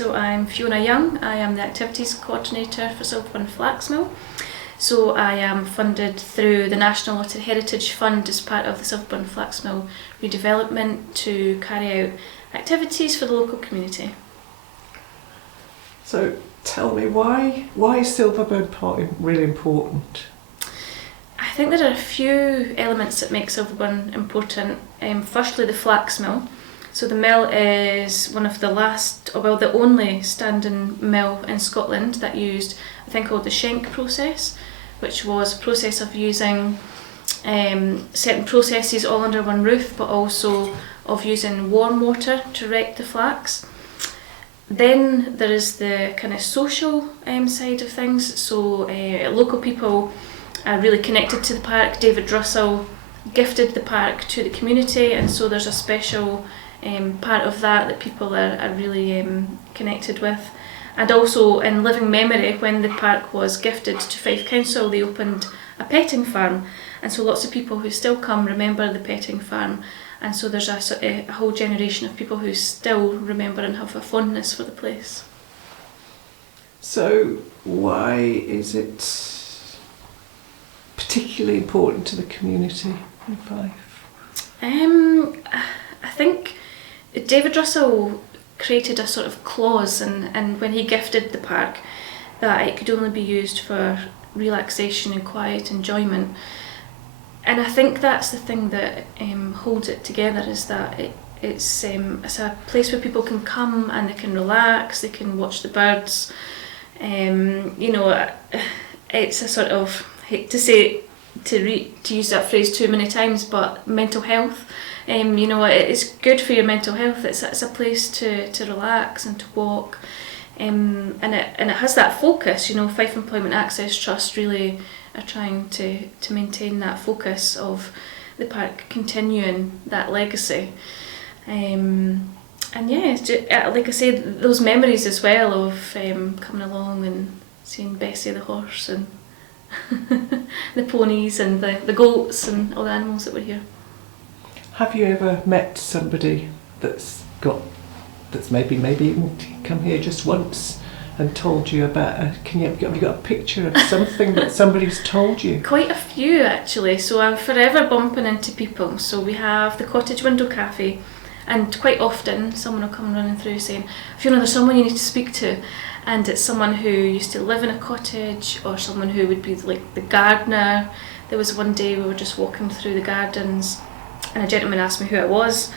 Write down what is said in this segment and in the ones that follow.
so I'm Fiona Young. I am the Activities Coordinator for Silverburn Flax Mill. So I am funded through the National Water Heritage Fund as part of the Silverburn Flax Mill redevelopment to carry out activities for the local community. So tell me, why is Silverburn Park really important? I think there are a few elements that make Silverburn important. Firstly, the flax mill. So the mill is one of the the only standing mill in Scotland that used a thing called the Schenk process, which was a process of using certain processes all under one roof, but also of using warm water to wreck the flax. Then there is the kind of social side of things. So local people are really connected to the park. David Russell gifted the park to the community, and so there's a special part of that people are really connected with. And also in living memory, when the park was gifted to Fife Council, they opened a petting farm, and so lots of people who still come remember the petting farm, and so there's a whole generation of people who still remember and have a fondness for the place. So why is it particularly important to the community in Fife? I think David Russell created a sort of clause and when he gifted the park, that it could only be used for relaxation and quiet enjoyment. And I think that's the thing that holds it together, is that it's a place where people can come and they can relax, they can watch the birds. It's a sort of, I hate to use that phrase too many times, but mental health. It's good for your mental health. It's a place to relax and to walk, and it has that focus. Fife Employment Access Trust really are trying to maintain that focus of the park continuing that legacy. And yeah, like I say, those memories as well of coming along and seeing Bessie the horse and the ponies and the goats and all the animals that were here. Have you ever met somebody that's maybe even come here just once and told you about have you got a picture of something that somebody's told you? Quite a few, actually. So I'm forever bumping into people. So we have the Cottage Window Cafe, and quite often someone will come running through saying, Fiona, there's someone you need to speak to. And it's someone who used to live in a cottage, or someone who would be like the gardener. There was one day we were just walking through the gardens and a gentleman asked me who I was,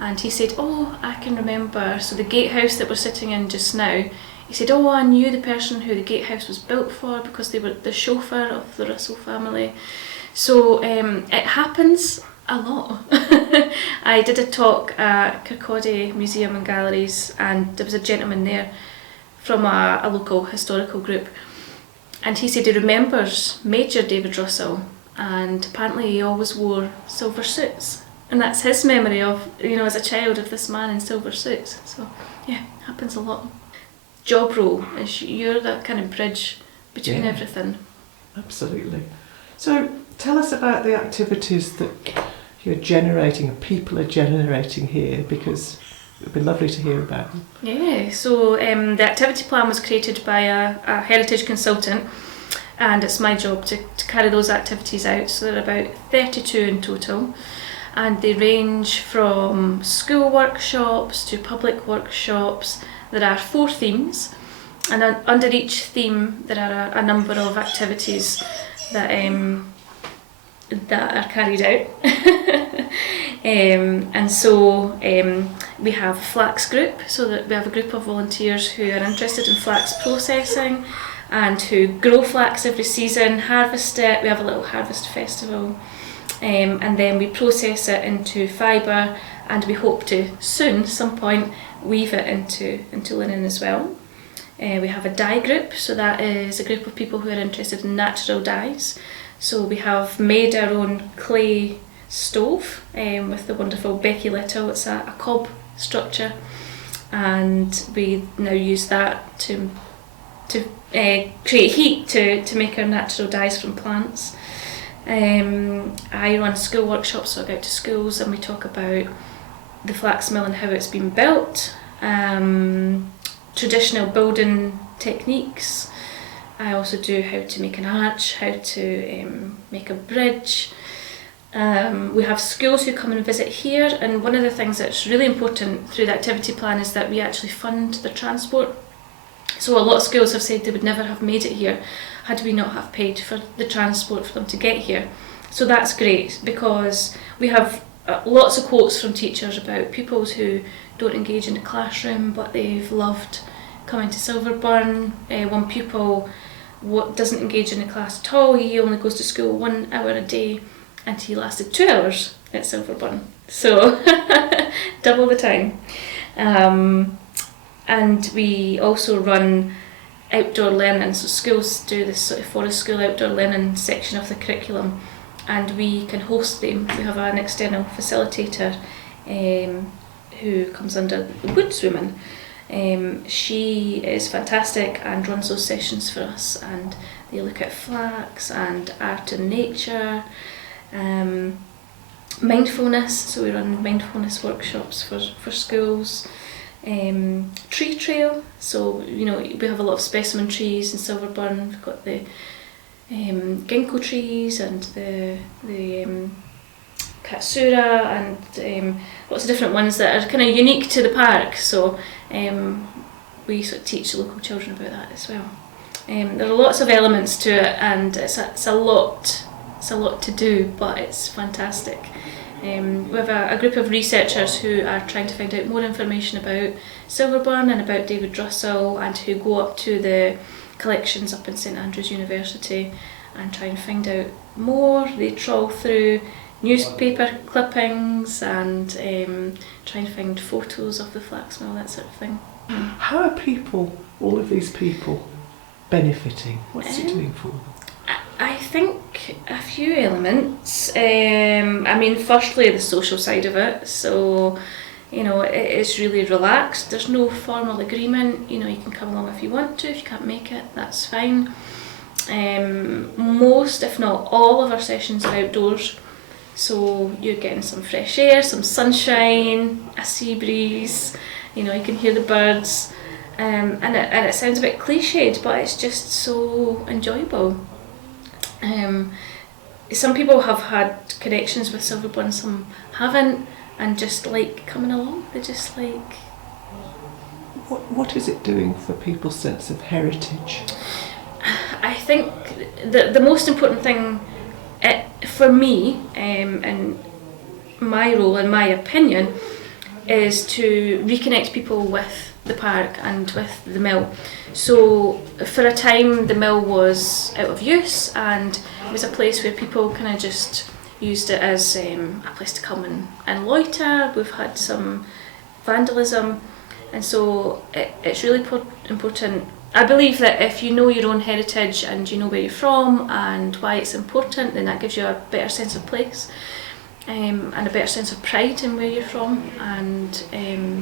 and he said, oh, I can remember, so the gatehouse that we're sitting in just now, he said, oh, I knew the person who the gatehouse was built for because they were the chauffeur of the Russell family. So it happens a lot. I did a talk at Kirkcaldy Museum and Galleries, and there was a gentleman there from a local historical group, and he said he remembers Major David Russell, and apparently he always wore silver suits, and that's his memory of, as a child, of this man in silver suits. So yeah, happens a lot. Job role is you're that kind of bridge between everything. Absolutely. So tell us about the activities that you're generating and people are generating here, because it would be lovely to hear about them. Yeah, so the activity plan was created by a heritage consultant, and it's my job to carry those activities out. So there are about 32 in total, and they range from school workshops to public workshops. There are 4 themes, and under each theme there are a number of activities that are carried out. And so we have a flax group, so that we have a group of volunteers who are interested in flax processing and who grow flax every season, harvest it. We have a little harvest festival, and then we process it into fibre, and we hope to soon, some point, weave it into linen as well. We have a dye group, so that is a group of people who are interested in natural dyes. So we have made our own clay stove with the wonderful Becky Little. It's a cob structure, and we now use that to create heat to make our natural dyes from plants. I run school workshops, so I go out to schools and we talk about the flax mill and how it's been built. traditional building techniques. I also do how to make an arch, how to make a bridge. We have schools who come and visit here, and one of the things that's really important through the activity plan is that we actually fund the transport. So a lot of schools have said they would never have made it here had we not have paid for the transport for them to get here. So that's great, because we have lots of quotes from teachers about pupils who don't engage in the classroom but they've loved coming to Silverburn. One pupil doesn't engage in the class at all, he only goes to school 1 hour a day, and he lasted 2 hours at Silverburn, so double the time. And we also run outdoor learning, so schools do this sort of forest school outdoor learning section of the curriculum, and we can host them. We have an external facilitator who comes under the Woodswoman. She is fantastic and runs those sessions for us, and they look at flax and art and nature, mindfulness, so we run mindfulness workshops for schools. Tree trail, so we have a lot of specimen trees in Silverburn. We've got the ginkgo trees and the katsura and lots of different ones that are kind of unique to the park, so we sort of teach the local children about that as well. There are lots of elements to it, and it's a lot to do, but it's fantastic. We have a group of researchers who are trying to find out more information about Silverburn and about David Russell, and who go up to the collections up in St Andrews University and try and find out more. They trawl through newspaper clippings and try and find photos of the flax mill, that sort of thing. How are all of these people, benefiting? What's it doing for them? I think a few elements. Firstly, the social side of it. So, it's really relaxed. There's no formal agreement. You can come along if you want to. If you can't make it, that's fine. Most, if not all, of our sessions are outdoors. So you're getting some fresh air, some sunshine, a sea breeze. You can hear the birds. And it sounds a bit cliched, but it's just so enjoyable. Some people have had connections with Silverburn, some haven't, and just like coming along. They just like... What is it doing for people's sense of heritage? I think the most important thing for me, and my role, in my opinion, is to reconnect people with the park and with the mill. So for a time the mill was out of use, and it was a place where people kind of just used it as a place to come and loiter. We've had some vandalism, and so it's really important. I believe that if you know your own heritage and you know where you're from and why it's important, then that gives you a better sense of place. And a better sense of pride in where you're from, and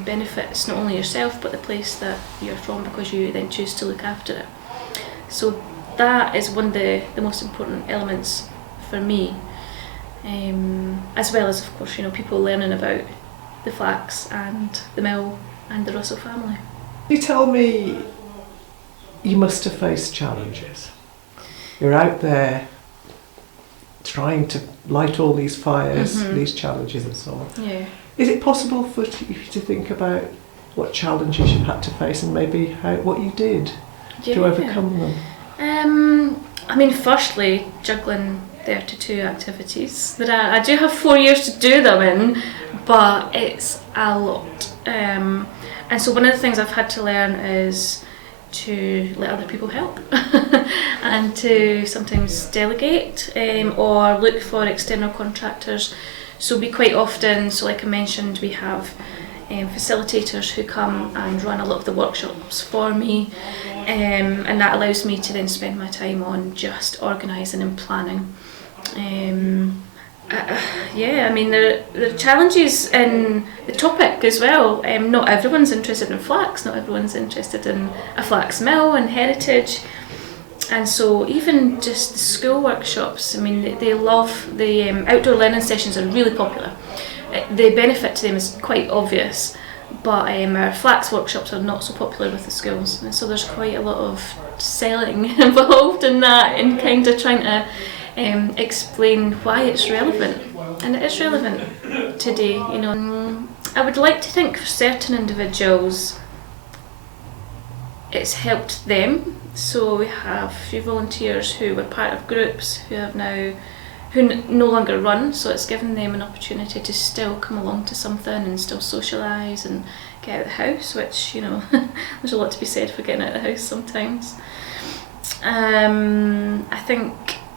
benefits not only yourself but the place that you're from, because you then choose to look after it. So that is one of the most important elements for me, as well as, of course, people learning about the flax and the mill and the Russell family. You tell me you must have faced challenges. You're out there trying to light all these fires, these challenges and so on. Yeah. Is it possible for you to think about what challenges you've had to face and maybe what you did to overcome them? Firstly, juggling 32 activities. I do have 4 years to do them in, but it's a lot. And so one of the things I've had to learn is to let other people help and to sometimes delegate or look for external contractors. So we quite often, like I mentioned, we have facilitators who come and run a lot of the workshops for me, and that allows me to then spend my time on just organising and planning. There are challenges in the topic as well. Not everyone's interested in flax, not everyone's interested in a flax mill and heritage. And so even just the school workshops, they love the outdoor learning sessions are really popular. The benefit to them is quite obvious, but our flax workshops are not so popular with the schools, and so there's quite a lot of selling involved in that, and kind of trying to explain why it's relevant. And it is relevant today, you know. I would like to think for certain individuals it's helped them. So we have a few volunteers who were part of groups who no longer run, so it's given them an opportunity to still come along to something and still socialise and get out of the house, which, you know, there's a lot to be said for getting out of the house sometimes. I think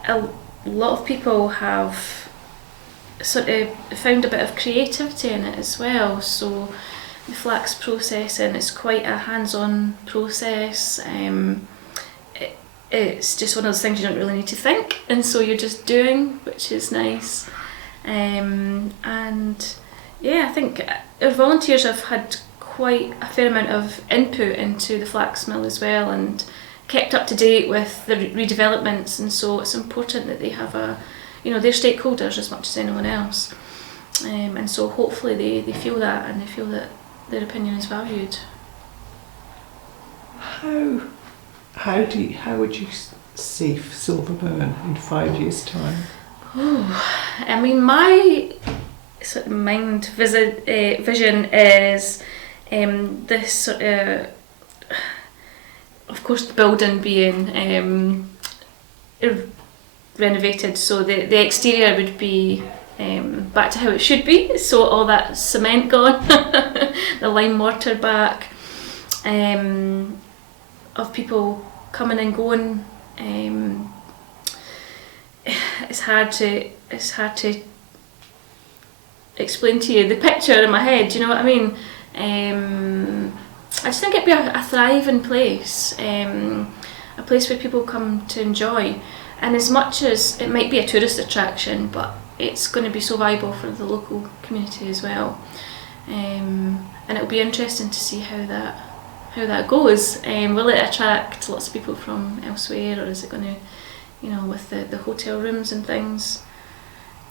a lot of people have sort of found a bit of creativity in it as well. So the flax processing is quite a hands-on process. It's just one of those things you don't really need to think, and so you're just doing, which is nice. And yeah, I think our volunteers have had quite a fair amount of input into the flax mill as well, and kept up to date with the redevelopments, and so it's important that they have they're stakeholders as much as anyone else. And so hopefully they feel that, and they feel that their opinion is valued. How would you see Silverburn in 5 years' time? I mean, my sort of vision is this sort of course, the building being renovated, so the exterior would be back to how it should be, so all that cement gone, the lime mortar back, of people coming and going. It's hard to explain to you the picture in my head, you know what I mean? I just think it'd be a thriving place, a place where people come to enjoy, and as much as it might be a tourist attraction, but it's going to be so valuable for the local community as well. And it'll be interesting to see how that goes. Will it attract lots of people from elsewhere, or is it going to, you know, with the hotel rooms and things?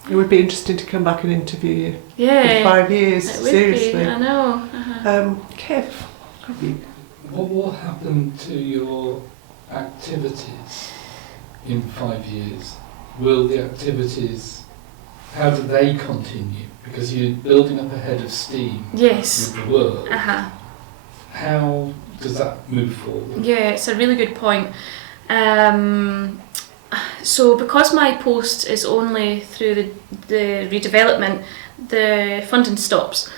It would be interesting to come back and interview you in 5 years, it would seriously. Be, I know. Kev, have you? What will happen to your activities in 5 years? Will the activities, how do they continue? Because you're building up a head of steam Yes. with the work. How does that move forward? Yeah, it's a really good point. So because my post is only through the redevelopment, the funding stops.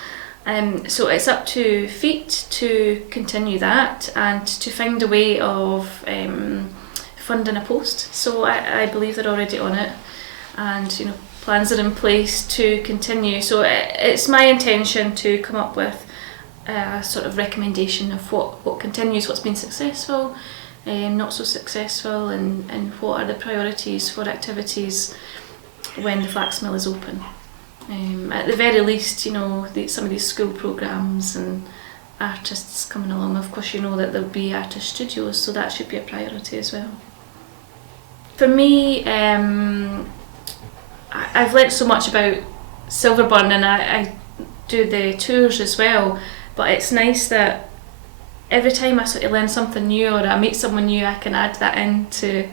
So it's up to Feet to continue that and to find a way of funding a post. So I believe they're already on it, and you know, plans are in place to continue. So it's my intention to come up with a sort of recommendation of what continues, what's been successful, not so successful, and what are the priorities for activities when the flax mill is open. At the very least, you know, some of these school programmes and artists coming along. Of course, you know that there'll be artist studios, so that should be a priority as well. For me, I've learnt so much about Silverburn, and I do the tours as well, but it's nice that every time I sort of learn something new or I meet someone new, I can add that into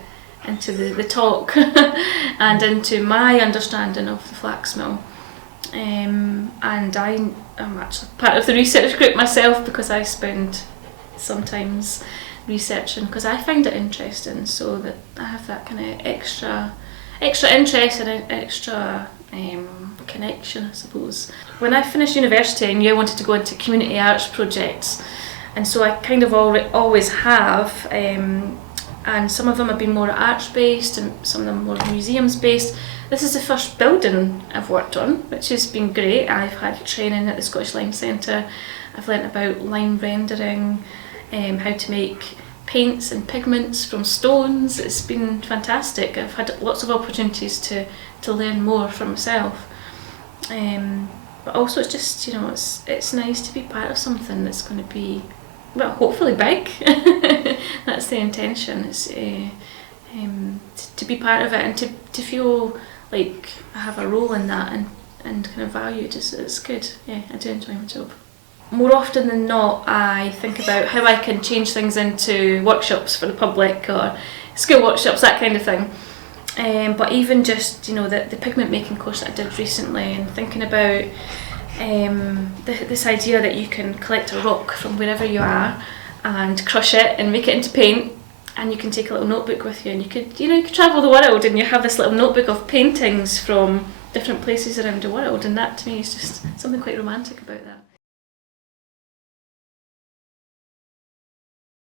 the talk and into my understanding of the flax mill. And I'm actually part of the research group myself, because I spend sometimes researching, because I find it interesting, so that I have that kind of extra interest and extra connection, I suppose. When I finished university, I knew I wanted to go into community arts projects, and so I kind of always have, and some of them have been more arts based and some of them more museums based. This is the first building I've worked on, which has been great. I've had training at the Scottish Lime Centre. I've learnt about lime rendering, how to make paints and pigments from stones. It's been fantastic. I've had lots of opportunities to learn more for myself. But also it's just, you know, it's nice to be part of something that's going to be, well, hopefully big. That's the intention. It's to be part of it, and to feel like I have a role in that, and kind of valued. It's good. Yeah, I do enjoy my job. more often than not, I think about how I can change things into workshops for the public or school workshops, that kind of thing. But even just, you know, the pigment making course that I did recently, and thinking about this idea that you can collect a rock from wherever you are and crush it and make it into paint, and you can take a little notebook with you, and you could travel the world and you have this little notebook of paintings from different places around the world, and that to me is just something quite romantic about that.